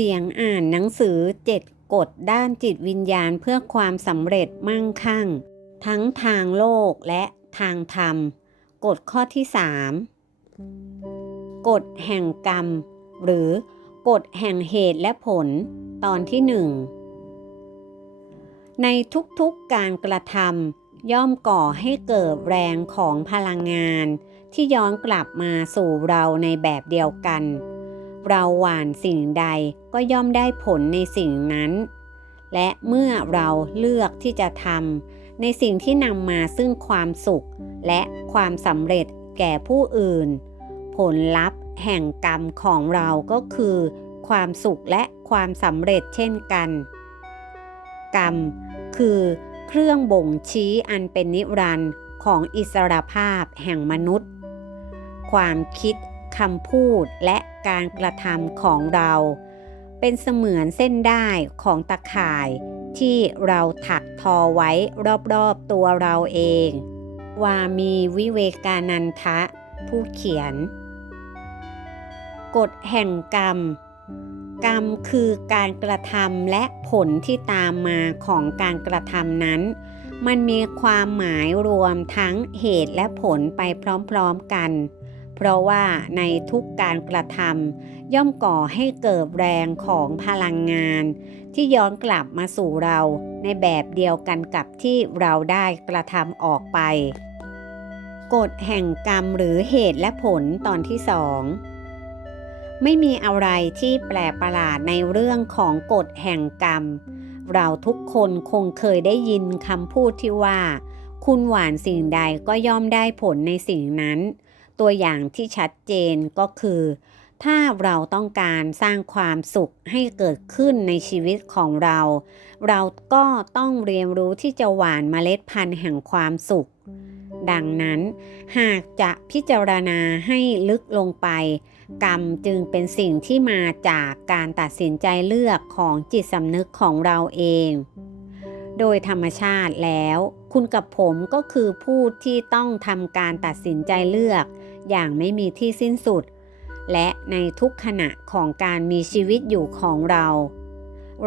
เสียงอ่านหนังสือเจ็ดกฎด้านจิตวิญญาณเพื่อความสำเร็จมั่งคั่ง ทั้งทางโลกและทางธรรม กฎข้อที่3กฎแห่งกรรม หรือกฎแห่งเหตุและผล ตอนที่หนึ่งในทุกๆการกระทำย่อมก่อให้เกิดแรงของพลังงาน ที่ย้อนกลับมาสู่เราในแบบเดียวกัน เราหว่านสิ่งใดก็ย่อมได้ผลในสิ่งนั้น และเมื่อเราเลือกที่จะทำในสิ่งที่นำมาซึ่งความสุข และความสำเร็จแก่ผู้อื่น ผลลัพธ์แห่งกรรมของเราก็คือ ความสุขและความสำเร็จเช่นกัน กรรม คือเครื่องบ่งชี้อันเป็นนิรันดร์ของอิสรภาพแห่งมนุษย์ ความคิด คำพูดและการกระทำของเรา เป็นเสมือนเส้นได้ของตะข่ายที่เราถักทอไว้รอบๆตัวเราเอง วามีวิเวกานันทะ ผู้เขียน กฎแห่งกรรม กรรมคือการกระทำและผลที่ตามมาของการกระทำนั้น มันมีความหมายรวมทั้งเหตุและผลไปพร้อมๆกัน เพราะว่าในทุกการกระทำย่อมก่อให้เกิดแรงของพลังงาน ที่ย้อนกลับมาสู่เราในแบบเดียวกันกับที่เราได้กระทำออกไป กฎแห่งกรรมหรือเหตุและผลตอนที่สองไม่มีอะไรที่แปลกประหลาดในเรื่องของกฎแห่งกรรม เราทุกคนคงเคยได้ยินคำพูดที่ว่า คุณหวานสิ่งใดก็ย่อมได้ผลในสิ่งนั้น ตัวอย่างที่ชัดเจนก็คือ ถ้าเราต้องการสร้างความสุขให้เกิดขึ้นในชีวิตของเรา เราก็ต้องเรียนรู้ที่จะหว่านเมล็ดพันธุ์แห่งความสุข ดังนั้น หากจะพิจารณาให้ลึกลงไป กรรมจึงเป็นสิ่งที่มาจากการตัดสินใจเลือกของจิตสำนึกของเราเองโดยธรรมชาติแล้ว คุณกับผมก็คือผู้ที่ต้องทำการตัดสินใจเลือก อย่างไม่มีที่สิ้นสุด และในทุกขณะของการมีชีวิตอยู่ของเรา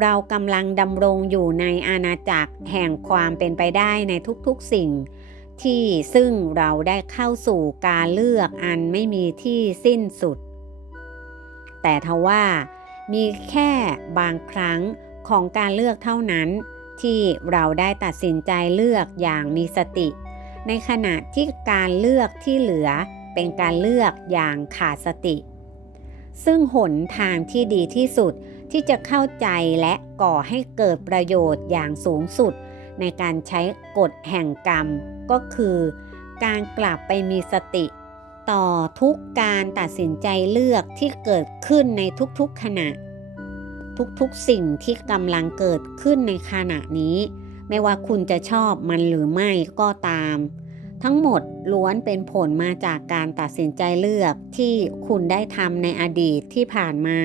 เรากำลังดำรงอยู่ในอาณาจักรแห่งความเป็นไปได้ในทุกๆสิ่ง ที่ซึ่งเราได้เข้าสู่การเลือกอันไม่มีที่สิ้นสุด แต่ทว่ามีแค่บางครั้งของการเลือกเท่านั้น ที่เราได้ตัดสินใจเลือกอย่างมีสติ ในขณะที่การเลือกที่เหลือ เป็นการเลือกอย่างขาดสติ ซึ่งหนทางที่ดีที่สุดที่จะเข้าใจและก่อให้เกิดประโยชน์อย่างสูงสุด ในการใช้กฎแห่งกรรมก็คือ การกลับไปมีสติ ต่อทุกการตัดสินใจเลือกที่เกิดขึ้นในทุกๆขณะ ทุกๆสิ่งที่กำลังเกิดขึ้นในขณะนี้ ไม่ว่าคุณจะชอบมันหรือไม่ก็ตาม ทั้งหมดล้วนเป็นผลมาจากการตัดสินใจเลือกที่คุณได้ทำในอดีตที่ผ่านมา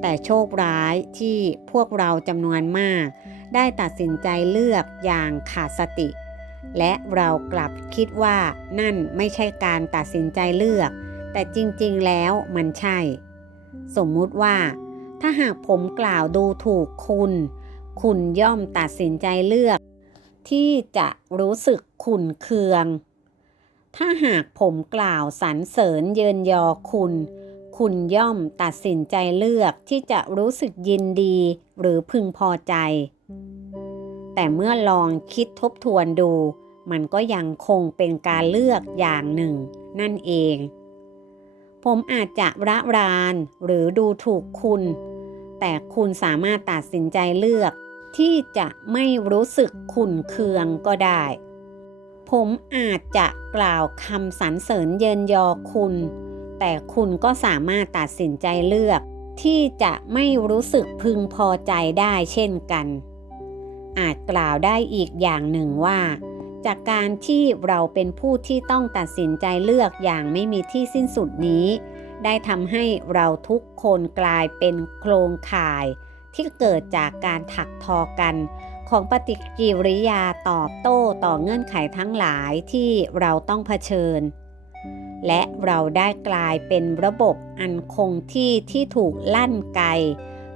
แต่โชคร้ายที่พวกเราจำนวนมาก ได้ตัดสินใจเลือกอย่างขาดสติ และเรากลับคิดว่านั่นไม่ใช่การตัดสินใจเลือก แต่จริงๆแล้วมันใช่ สมมุติว่า ถ้าหากผมกล่าวดูถูกคุณ คุณย่อมตัดสินใจเลือก ที่จะรู้สึกขุนเคือง ถ้าหากผมกล่าวสรรเสริญเยินยอคุณ คุณย่อมตัดสินใจเลือกที่จะรู้สึกยินดีหรือพึงพอใจ แต่เมื่อลองคิดทบทวนดู มันก็ยังคงเป็นการเลือกอย่างหนึ่ง นั่นเอง ผมอาจจะระรานหรือดูถูกคุณ แต่คุณสามารถตัดสินใจเลือก ที่จะไม่รู้สึกขุนเคืองก็ได้ ผมอาจจะกล่าวคำสรรเสริญเยินยอคุณ แต่คุณก็สามารถตัดสินใจเลือก ที่จะไม่รู้สึกพึงพอใจได้เช่นกัน อาจกล่าวได้อีกอย่างหนึ่งว่า จากการที่เราเป็นผู้ที่ต้องตัดสินใจเลือกอย่างไม่มีที่สิ้นสุดนี้ ได้ทำให้เราทุกคนกลายเป็นโครงข่าย ที่เกิดจากการถักทอกัน ของปฏิกิริยาตอบโต้ต่อเงื่อนไขทั้งหลายที่เราต้องเผชิญ และเราได้กลายเป็นระบบอันคงที่ที่ถูกลั่นไก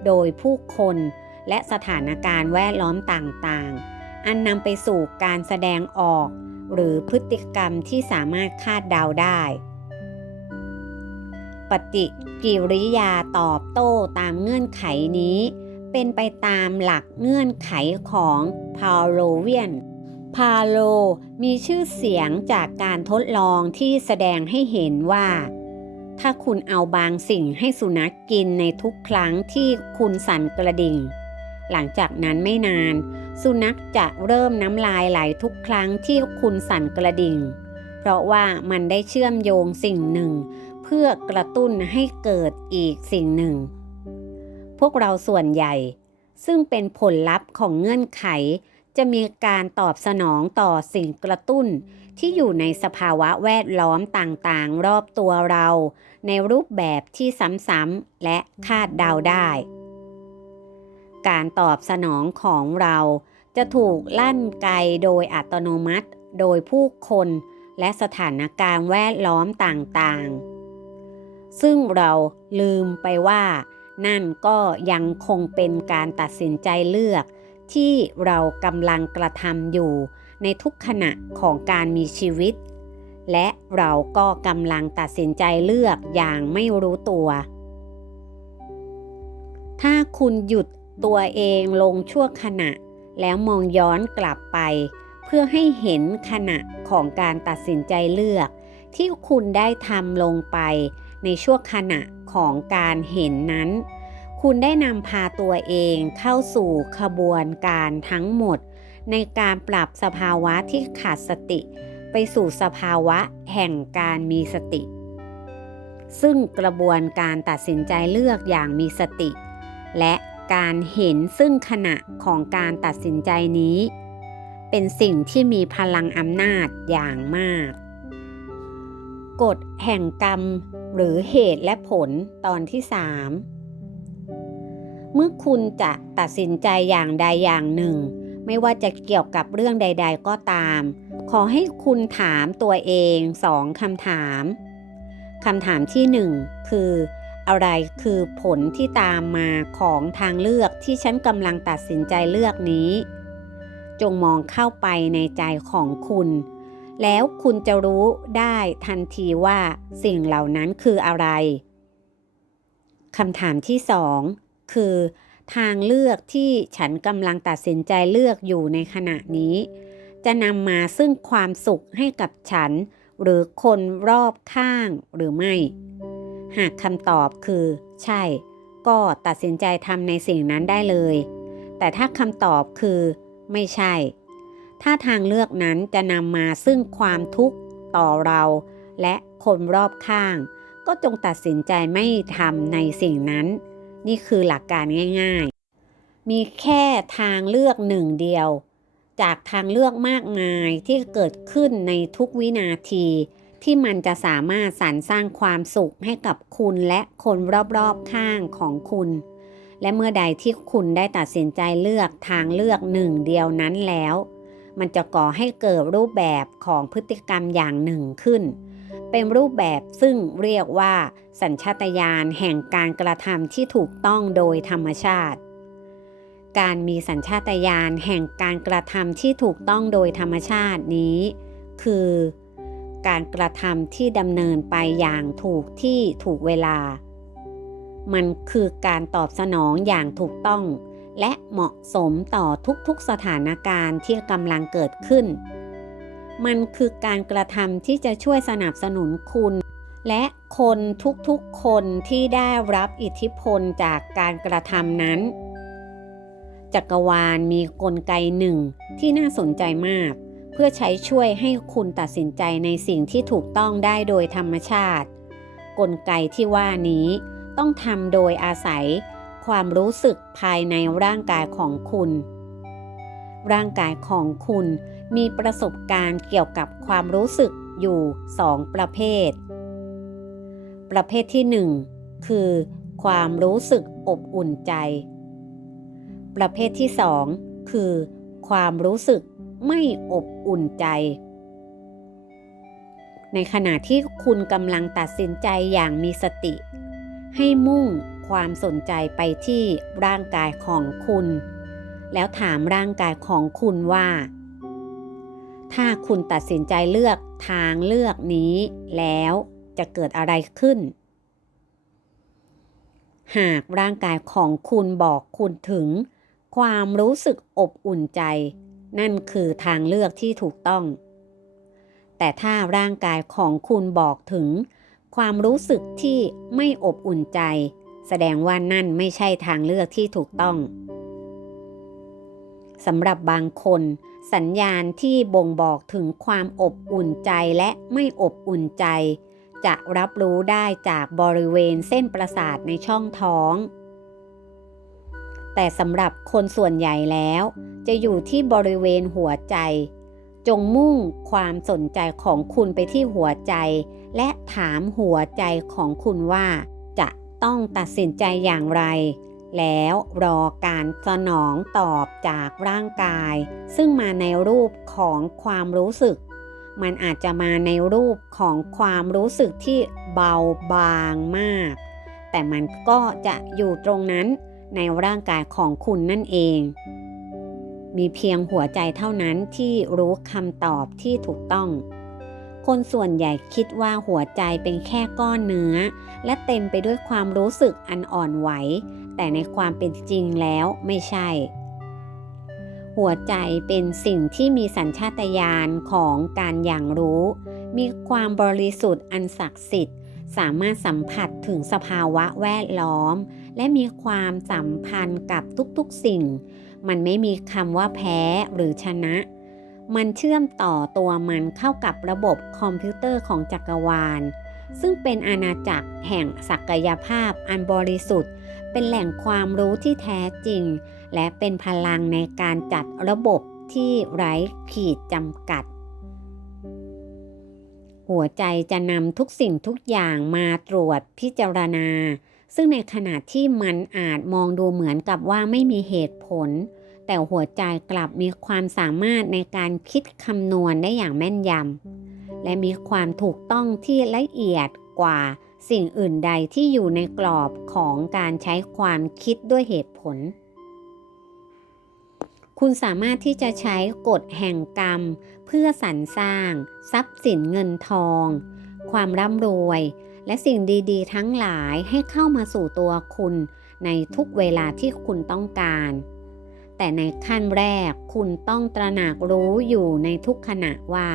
โดยผู้คนและสถานการณ์แวดล้อมต่างๆ อันนำไปสู่การแสดงออก หรือพฤติกรรมที่สามารถคาดเดาได้ ปฏิกิริยาตอบโต้ตามเงื่อนไขนี้ เป็นไปตามหลักเงื่อนไขของพาโลเวียน พาโลมีชื่อเสียงจากการทดลองที่แสดงให้เห็นว่า ถ้าคุณเอาบางสิ่งให้สุนัขกกินในทุกครั้งที่คุณสั่นกระดิ่ง หลังจากนั้นไม่นาน สุนัขจะเริ่มน้ำลายไหลทุกครั้งที่คุณสั่นกระดิ่ง เพราะว่ามันได้เชื่อมโยงสิ่งหนึ่ง เพื่อกระตุ้นให้เกิดอีกสิ่งหนึ่ง พวกเราส่วนใหญ่ ซึ่งเป็นผลลัพธ์ของเงื่อนไข จะมีการตอบสนองต่อสิ่งกระตุ้น ที่อยู่ในสภาวะแวดล้อมต่างๆ รอบตัวเรา ในรูปแบบที่ซ้ำๆและคาดเดาได้ การตอบสนองของเราจะถูกลั่นไกโดยอัตโนมัติ โดยผู้คนและสถานการณ์แวดล้อมต่างๆ ซึ่งเราลืมไปว่า นั่นก็ยังคงเป็นการตัดสินใจเลือก ที่เรากำลังกระทำอยู่ในทุกขณะของการมีชีวิต และเราก็กำลังตัดสินใจเลือกอย่างไม่รู้ตัว ถ้าคุณหยุดตัวเองลงชั่วขณะ แล้วมองย้อนกลับไป เพื่อให้เห็นขณะของการตัดสินใจเลือก ที่คุณได้ทำลงไป ในช่วงขณะของการเห็นนั้น คุณได้นำพาตัวเองเข้าสู่ขบวนการทั้งหมด ในการปรับสภาวะที่ขาดสติ ไปสู่สภาวะแห่งการมีสติ ซึ่งกระบวนการตัดสินใจเลือกอย่างมีสติ และการเห็นซึ่งขณะของการตัดสินใจนี้ เป็นสิ่งที่มีพลังอำนาจอย่างมาก กฎแห่งกรรม หรือเหตุและผลตอนที่3เมื่อคุณจะตัดสินใจอย่างใดอย่างหนึ่ง ไม่ว่าจะเกี่ยวกับเรื่องใด ๆ ก็ตาม ขอให้คุณถามตัวเองสองคำถามคำถามที่หนึ่งคือ อะไรคือผลที่ตามมาของทางเลือกที่ฉันกำลังตัดสินใจเลือกนี้ จงมองเข้าไปในใจของคุณ แล้วคุณจะรู้ได้ทันทีว่าสิ่งเหล่านั้นคืออะไรคำถามที่สองคือ ทางเลือกที่ฉันกำลังตัดสินใจเลือกอยู่ในขณะนี้ จะนำมาซึ่งความสุขให้กับฉัน หรือคนรอบข้างหรือไม่ หากคำตอบคือ ใช่ ก็ตัดสินใจทำในสิ่งนั้นได้เลย แต่ถ้าคำตอบคือ ไม่ใช่ ถ้าทางเลือกนั้นจะนำมาซึ่งความทุกข์ต่อเราและคนรอบข้าง ก็จงตัดสินใจไม่ทำในสิ่งนั้น นี่คือหลักการง่ายๆ มีแค่ทางเลือกหนึ่งเดียว จากทางเลือกมากมายที่เกิดขึ้นในทุกวินาที ที่มันจะสามารถสรรสร้างความสุขให้กับคุณและคนรอบๆข้างของคุณ และเมื่อใดที่คุณได้ตัดสินใจเลือกทางเลือกหนึ่งเดียวนั้นแล้ว มันจะก่อให้เกิดรูปแบบของพฤติกรรมอย่างหนึ่งขึ้น เป็นรูปแบบซึ่งเรียกว่า สัญชาตญาณแห่งการกระทำที่ถูกต้องโดยธรรมชาติ การมีสัญชาตญาณแห่งการกระทำที่ถูกต้องโดยธรรมชาตินี้ คือการกระทำที่ดำเนินไปอย่างถูกที่ถูกเวลา มันคือการตอบสนองอย่างถูกต้อง และเหมาะสมต่อทุกๆสถานการณ์ที่กำลังเกิดขึ้น มันคือการกระทำที่จะช่วยสนับสนุนคุณ และคนทุกๆคนที่ได้รับอิทธิพลจากการกระทำนั้น จักรวาลมีกลไกหนึ่งที่น่าสนใจมาก เพื่อใช้ช่วยให้คุณตัดสินใจในสิ่งที่ถูกต้องได้โดยธรรมชาติ กลไกที่ว่านี้ต้องทำโดยอาศัย ความรู้สึกภายในร่างกายของคุณ ร่างกายของคุณมีประสบการณ์เกี่ยวกับความรู้สึกอยู่สองประเภท ประเภทที่หนึ่งคือความรู้สึกอบอุ่นใจ ประเภทที่สองคือความรู้สึกไม่อบอุ่นใจ ในขณะที่คุณกำลังตัดสินใจอย่างมีสติ ให้มุ่ง ความสนใจไปที่ร่างกายของคุณ แล้วถามร่างกายของคุณว่า ถ้าคุณตัดสินใจเลือกทางเลือกนี้แล้วจะเกิดอะไรขึ้น หากร่างกายของคุณบอกคุณถึง ความรู้สึกอบอุ่นใจ นั่นคือทางเลือกที่ถูกต้อง แต่ถ้าร่างกายของคุณบอกถึงความรู้สึกที่ไม่อบอุ่นใจ แสดงว่านั่นไม่ใช่ทางเลือกที่ถูกต้องสำหรับบางคน สัญญาณที่บ่งบอกถึงความอบอุ่นใจและไม่อบอุ่นใจ จะรับรู้ได้จากบริเวณเส้นประสาทในช่องท้อง แต่สำหรับคนส่วนใหญ่แล้ว จะอยู่ที่บริเวณหัวใจ จงมุ่งความสนใจของคุณไปที่หัวใจ และถามหัวใจของคุณว่า ต้องตัดสินใจอย่างไร แล้วรอการสนองตอบจากร่างกาย ซึ่งมาในรูปของความรู้สึก มันอาจจะมาในรูปของความรู้สึกที่เบาบางมาก แต่มันก็จะอยู่ตรงนั้นในร่างกายของคุณนั่นเอง มีเพียงหัวใจเท่านั้นที่รู้คำตอบที่ถูกต้อง คนส่วนใหญ่คิดว่าหัวใจเป็นแค่ก้อนเนื้อ และเต็มไปด้วยความรู้สึกอันอ่อนไหว แต่ในความเป็นจริงแล้วไม่ใช่ หัวใจเป็นสิ่งที่มีสัญชาตญาณของการอย่างรู้ มีความบริสุทธิ์อันศักดิ์สิทธิ์ สามารถสัมผัสถึงสภาวะแวดล้อม และมีความสัมพันธ์กับทุกๆสิ่ง มันไม่มีคำว่าแพ้หรือชนะ มันเชื่อมต่อตัวมันเข้ากับระบบคอมพิวเตอร์ของจักรวาล ซึ่งเป็นอาณาจักรแห่งศักยภาพอันบริสุทธิ์ เป็นแหล่งความรู้ที่แท้จริง และเป็นพลังในการจัดระบบที่ไร้ขีดจำกัด หัวใจจะนำทุกสิ่งทุกอย่างมาตรวจพิจารณา ซึ่งในขณะที่มันอาจมองดูเหมือนกับว่าไม่มีเหตุผล แต่หัวใจกลับมีความสามารถในการคิดคำนวณได้อย่างแม่นยำและมีความถูกต้องที่ละเอียดกว่าสิ่งอื่นใดที่อยู่ในกรอบของการใช้ความคิดด้วยเหตุผล คุณสามารถที่จะใช้กฎแห่งกรรม เพื่อสรรสร้าง ทรัพย์สินเงินทอง ความร่ำรวย และสิ่งดีๆ ทั้งหลายให้เข้ามาสู่ตัวคุณในทุกเวลาที่คุณต้องการ แต่ในขั้นแรกคุณต้องตระหนักรู้อยู่ในทุกขณะว่า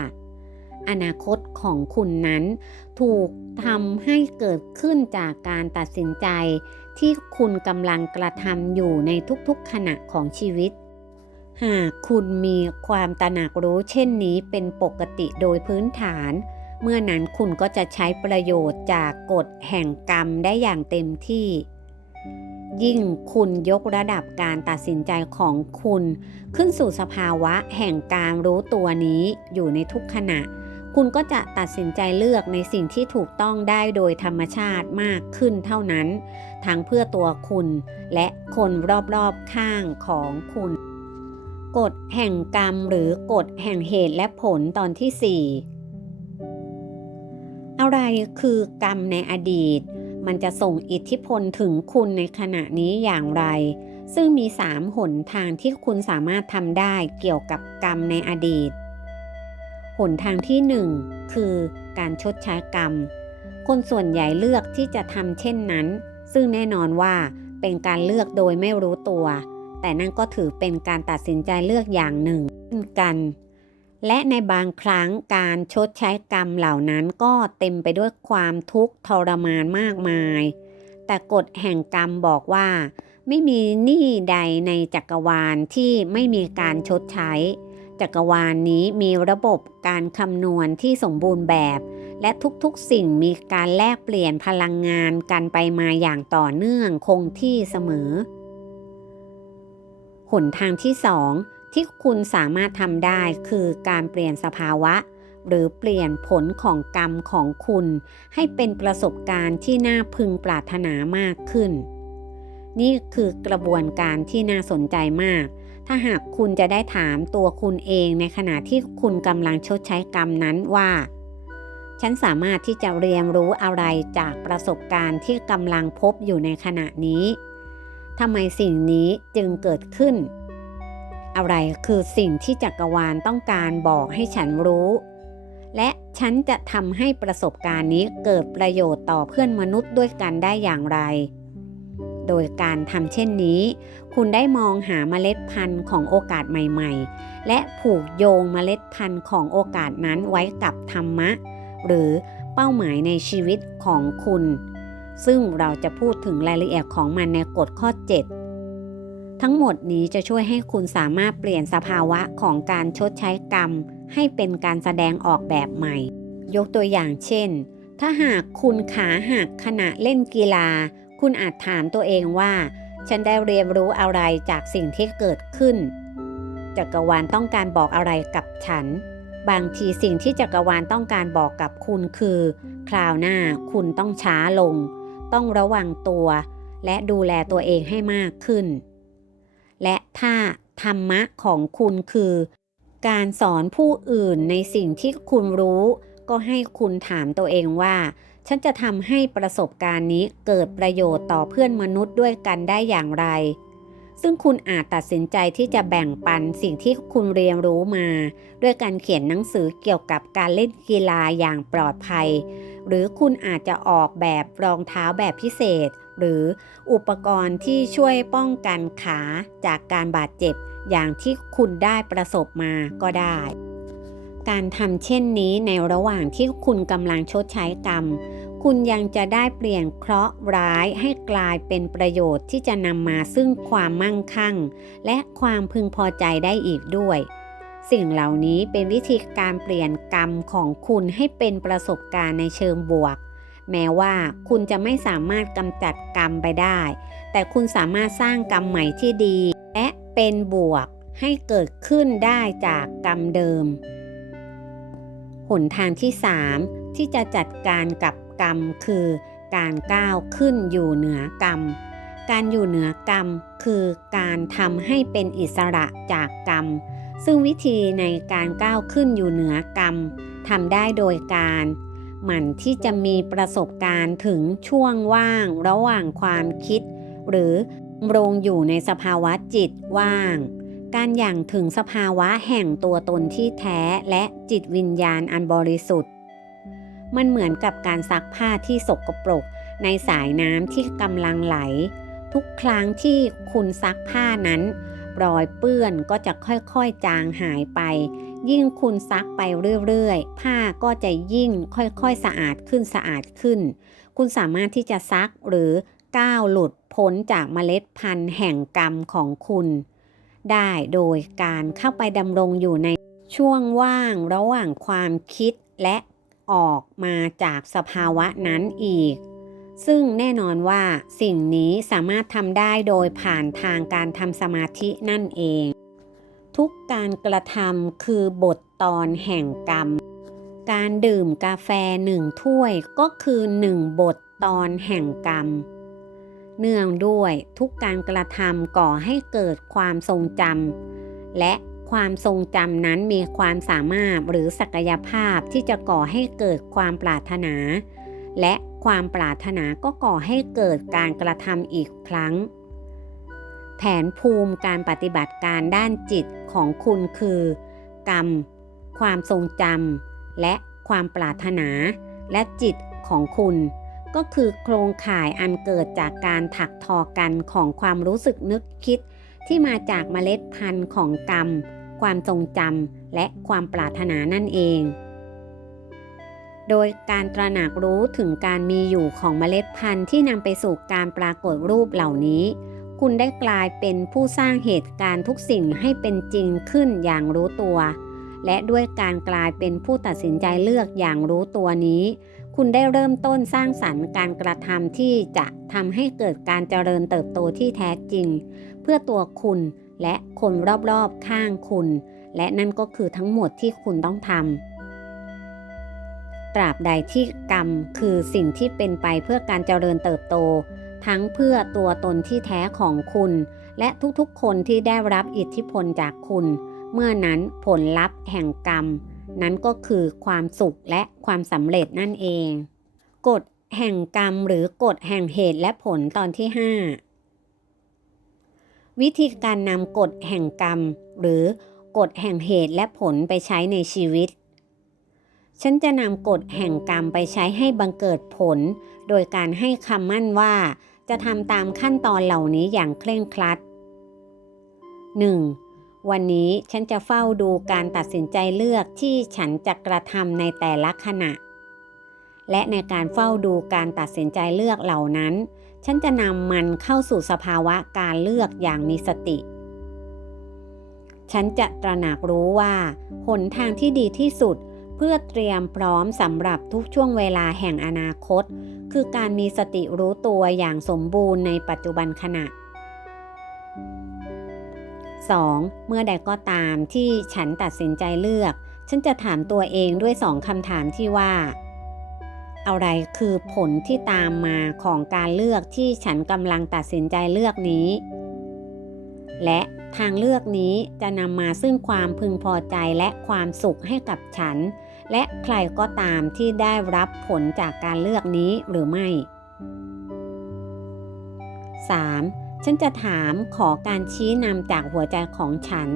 อนาคตของคุณนั้น ถูกทำให้เกิดขึ้นจากการตัดสินใจ ที่คุณกำลังกระทำอยู่ในทุกๆขณะของชีวิต หากคุณมีความตระหนักรู้เช่นนี้เป็นปกติโดยพื้นฐาน เมื่อนั้นคุณก็จะใช้ประโยชน์จากกฎแห่งกรรมได้อย่างเต็มที่ ยิ่งคุณยกระดับการตัดสินใจของคุณ ขึ้นสู่สภาวะแห่งการรู้ตัวนี้อยู่ในทุกขณะ คุณก็จะตัดสินใจเลือกในสิ่งที่ถูกต้องได้โดยธรรมชาติมากขึ้นเท่านั้น ทั้งเพื่อตัวคุณและคนรอบๆข้างของคุณ กฎแห่งกรรมหรือกฎแห่งเหตุและผลตอนที่ 4 อะไรคือกรรมในอดีต มันจะส่งอิทธิพลถึงคุณในขณะนี้อย่างไร ซึ่งมี 3 หนทางที่คุณสามารถทำได้เกี่ยวกับกรรมในอดีต หนทางที่ 1 คือการชดใช้กรรม คนส่วนใหญ่เลือกที่จะทำเช่นนั้น ซึ่งแน่นอนว่าเป็นการเลือกโดยไม่รู้ตัว แต่นั่นก็ถือเป็นการตัดสินใจเลือกอย่างหนึ่งเช่นกัน และในบางครั้งการชดใช้กรรมเหล่านั้นก็เต็มไปด้วยความทุกข์ทรมานมากมาย แต่กฎแห่งกรรมบอกว่า ไม่มีหนี้ใดในจักรวาลที่ไม่มีการชดใช้ จักรวาลนนี้มีระบบการคำนวณที่สมบูรณ์แบบ และทุกๆสิ่งมีการแลกเปลี่ยนพลังงานกันไปมาอย่างต่อเนื่องคงที่เสมอ หนทางที่สอง ที่คุณสามารถทำได้คือการเปลี่ยนสภาวะ หรือเปลี่ยนผลของกรรมของคุณ ให้เป็นประสบการณ์ที่น่าพึงปรารถนามากขึ้น นี่คือกระบวนการที่น่าสนใจมาก ถ้าหากคุณจะได้ถามตัวคุณเองในขณะที่คุณกำลังชดใช้กรรมนั้นว่า ฉันสามารถที่จะเรียนรู้อะไรจากประสบการณ์ที่กำลังพบอยู่ในขณะนี้ทำไมสิ่งนี้จึงเกิดขึ้น อะไรคือสิ่งที่จักรวาลต้องการบอกให้ฉันรู้ และฉันจะทำให้ประสบการณ์นี้เกิดประโยชน์ต่อเพื่อนมนุษย์ด้วยกันได้อย่างไร โดยการทำเช่นนี้ คุณได้มองหาเมล็ดพันธุ์ของโอกาสใหม่ ๆ และผูกโยงเมล็ดพันธุ์ของโอกาสนั้นไว้กับธรรมะ หรือเป้าหมายในชีวิตของคุณ ซึ่งเราจะพูดถึงรายละเอียดของมันในกฎข้อ 7 ทั้งหมดนี้จะช่วยให้คุณสามารถเปลี่ยนสภาวะของการชดใช้กรรม ให้เป็นการแสดงออกแบบใหม่ ยกตัวอย่างเช่น ถ้าหากคุณขาหักขณะเล่นกีฬา คุณอาจถามตัวเองว่า ฉันได้เรียนรู้อะไรจากสิ่งที่เกิดขึ้น จักรวาลต้องการบอกอะไรกับฉัน บางทีสิ่งที่จักรวาลต้องการบอกกับคุณคือ คราวหน้าคุณต้องช้าลง ต้องระวังตัว และดูแลตัวเองให้มากขึ้น และถ้าธรรมะของคุณคือ การสอนผู้อื่นในสิ่งที่คุณรู้ ก็ให้คุณถามตัวเองว่า ฉันจะทำให้ประสบการณ์นี้เกิดประโยชน์ต่อเพื่อนมนุษย์ด้วยกันได้อย่างไร ซึ่งคุณอาจตัดสินใจที่จะแบ่งปันสิ่งที่คุณเรียนรู้มา ด้วยการเขียนหนังสือเกี่ยวกับการเล่นกีฬาอย่างปลอดภัย หรือคุณอาจจะออกแบบรองเท้าแบบพิเศษ หรืออุปกรณ์ที่ช่วยป้องกันขาจากการบาดเจ็บ อย่างที่คุณได้ประสบมาก็ได้ การทำเช่นนี้ในระหว่างที่คุณกำลังชดใช้กรรม คุณยังจะได้เปลี่ยนเคราะห์ร้ายให้กลายเป็นประโยชน์ที่จะนำมาซึ่งความมั่งคั่ง และความพึงพอใจได้อีกด้วยสิ่งเหล่านี้เป็นวิธีการเปลี่ยนกรรมของคุณให้เป็นประสบการณ์ในเชิงบวก แม้ว่าคุณจะไม่สามารถกำจัดกรรมไปได้ แต่คุณสามารถสร้างกรรมใหม่ที่ดี และเป็นบวกให้เกิดขึ้นได้จากกรรมเดิม หนทางที่ 3 ที่จะจัดการกับกรรมคือการก้าวขึ้นอยู่เหนือกรรม การอยู่เหนือกรรมคือการทำให้เป็นอิสระจากกรรม ซึ่งวิธีในการก้าวขึ้นอยู่เหนือกรรมทำได้โดยการ หมั่นที่จะมีประสบการณ์ถึงช่วงว่างระหว่างความคิด หรือลงอยู่ในสภาวะจิตว่าง การอย่างถึงสภาวะแห่งตัวตนที่แท้และจิตวิญญาณอันบริสุทธิ์ มันเหมือนกับการซักผ้าที่สกปรกในสายน้ำที่กำลังไหล ทุกครั้งที่คุณซักผ้านั้นรอยเปื้อนก็จะค่อยๆจางหายไป ยิ่งคุณซักไปเรื่อยๆ ผ้าก็จะยิ่งค่อยๆสะอาดขึ้นสะอาดขึ้น คุณสามารถที่จะซักหรือก้าวหลุดพ้นจากเมล็ดพันธุ์แห่งกรรมของคุณ ได้โดยการเข้าไปดำรงอยู่ในช่วงว่างระหว่างความคิดและออกมาจากสภาวะนั้นอีก ซึ่งแน่นอนว่าสิ่งนี้สามารถทำได้โดยผ่านทางการทำสมาธินั่นเอง ทุกการกระทำคือบทตอนแห่งกรรม การดื่มกาแฟหนึ่งถ้วยก็คือหนึ่งบทตอนแห่งกรรม เนื่องด้วยทุกการกระทำก่อให้เกิดความทรงจำและความทรงจำนั้นมีความสามารถหรือศักยภาพที่จะก่อให้เกิดความปรารถนา และความปรารถนาก็ก่อให้เกิดการกระทำอีกครั้ง แผนภูมิการปฏิบัติการด้านจิตของคุณคือ กรรม ความทรงจำและความปรารถนา และจิตของคุณ ก็คือโครงข่ายอันเกิดจากการถักทอกันของความรู้สึกนึกคิด ที่มาจากเมล็ดพันธุ์ของกรรม ความทรงจำและความปรารถนานั่นเอง โดยการตระหนักรู้ถึงการมีอยู่ของเมล็ดพันธุ์ที่นำไปสู่การปรากฏรูปเหล่านี้ คุณได้กลายเป็นผู้สร้างเหตุการณ์ทุกสิ่งให้เป็นจริงขึ้นอย่างรู้ตัว และด้วยการกลายเป็นผู้ตัดสินใจเลือกอย่างรู้ตัวนี้ คุณได้เริ่มต้นสร้างสรรค์การกระทำที่จะทำให้เกิดการเจริญเติบโตที่แท้จริง เพื่อตัวคุณและคนรอบๆข้างคุณ และนั่นก็คือทั้งหมดที่คุณต้องทำตราบใดที่กรรมคือสิ่งที่เป็นไปเพื่อการเจริญเติบโต ทั้งเพื่อตัวตนที่แท้ของคุณ และทุกๆคนที่ได้รับอิทธิพลจากคุณ เมื่อนั้นผลลัพธ์แห่งกรรม นั้นก็คือความสุขและความสำเร็จนั่นเอง กฎแห่งกรรมหรือกฎแห่งเหตุและผลตอนที่ 5 วิธีการนำกฎแห่งกรรม หรือกฎแห่งเหตุและผลไปใช้ในชีวิต ฉันจะนำกฎแห่งกรรมไปใช้ให้บังเกิดผล โดยการให้คำมั่นว่า จะทำตามขั้นตอนเหล่านี้อย่างเคร่งครัด 1. วันนี้ฉันจะเฝ้าดูการตัดสินใจเลือกที่ฉันจะกระทำในแต่ละขณะ และในการเฝ้าดูการตัดสินใจเลือกเหล่านั้น ฉันจะนำมันเข้าสู่สภาวะการเลือกอย่างมีสติ ฉันจะตระหนักรู้ว่าหนทางที่ดีที่สุด เพื่อเตรียมพร้อมสำหรับทุกช่วงเวลาแห่งอนาคต คือการมีสติรู้ตัวอย่างสมบูรณ์ในปัจจุบันขณะ 2. เมื่อใดก็ตามที่ฉันตัดสินใจเลือก ฉันจะถามตัวเองด้วยสองคำถามที่ว่า อะไรคือผลที่ตามมาของการเลือกที่ฉันกำลังตัดสินใจเลือกนี้ และทางเลือกนี้จะนำมาซึ่งความพึงพอใจและความสุขให้กับฉัน และใครก็ตามที่ได้รับผลจากการเลือกนี้หรือไม่ 3. ฉันจะถามขอการชี้นำจากหัวใจของฉัน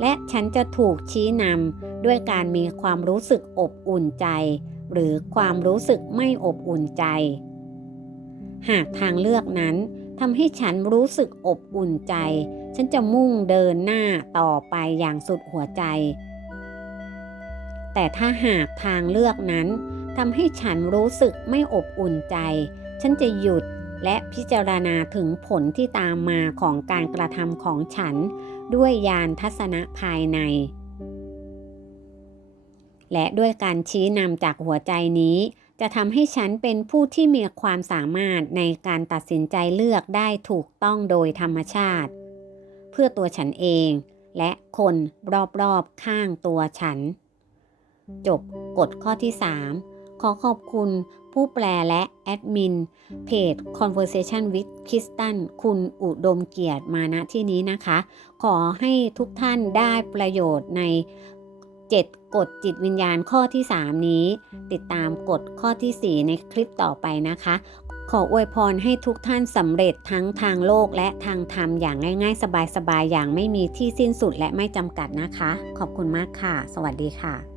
และฉันจะถูกชี้นำด้วยการมีความรู้สึกอบอุ่นใจ หรือความรู้สึกไม่อบอุ่นใจ หากทางเลือกนั้นทำให้ฉันรู้สึกอบอุ่นใจ ฉันจะมุ่งเดินหน้าต่อไปอย่างสุดหัวใจ แต่ถ้าหากทางเลือกนั้นทำให้ฉันรู้สึกไม่อบอุ่นใจ ฉันจะหยุดและพิจารณาถึงผลที่ตามมาของการกระทำของฉัน ด้วยยานทัศนะภายใน และด้วยการชี้นำจากหัวใจนี้ จะทำให้ฉันเป็นผู้ที่มีความสามารถในการตัดสินใจเลือกได้ถูกต้องโดยธรรมชาติ เพื่อตัวฉันเอง และคนรอบๆข้างตัวฉัน จบกฎข้อที่ 3 ขอขอบคุณผู้แปลและแอดมิน เพจ Conversation with Kristen คุณอุดมเกียรติมาณที่นี้นะคะ ขอให้ทุกท่านได้ประโยชน์ใน 7 กฎจิตวิญญาณข้อที่ 3 นี้ ติดตามกฎข้อที่ 4 ในคลิปต่อไปนะคะ ขออวยพรให้ทุกท่านสำเร็จทั้งทางโลกและทางธรรมอย่างง่าย ๆ สบายๆอย่างไม่มีที่สิ้นสุดและไม่จำกัดนะคะ ขอบคุณมากค่ะ สวัสดีค่ะ